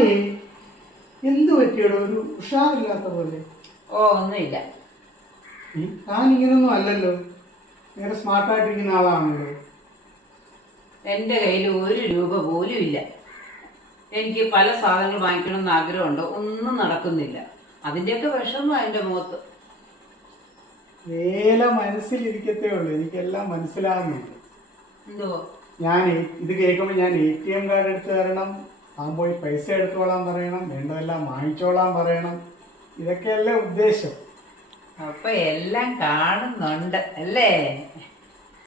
മായേ എന്തു പറ്റിയടോ ഒരു ഉഷാറില്ലാത്ത പോലെ? ഓ ഒന്നുമില്ല. താൻ ഇങ്ങനൊന്നും അല്ലല്ലോ, നേരെ സ്മാർട്ടായിട്ടിരിക്കുന്ന ആളാണല്ലോ. എൻ്റെ കയ്യിൽ 1 രൂപ പോലും ഇല്ല. എനിക്ക് പല സാധനങ്ങൾ വാങ്ങിക്കണമെന്ന് ആഗ്രഹമുണ്ട്, ഒന്നും നടക്കുന്നില്ല. അതിൻ്റെയൊക്കെ വിഷമം എൻ്റെ മുഖത്ത്. വേല മനസ്സിലിരിക്കത്തേ ഉള്ളൂ, എനിക്കെല്ലാം മനസ്സിലാകുന്നുണ്ട്. എന്തോ ഞാൻ ഇത് കേൾക്കുമ്പോൾ ഞാൻ ATM കാർഡ് എടുത്ത് തരണം, താൻ പോയി പൈസ എടുത്തോളാൻ പറയണം, വേണ്ടതെല്ലാം വാങ്ങിച്ചോളാൻ പറയണം, ഇതൊക്കെയല്ലേ ഉദ്ദേശം. അപ്പൊ എല്ലാം കാണുന്നുണ്ട് അല്ലേ?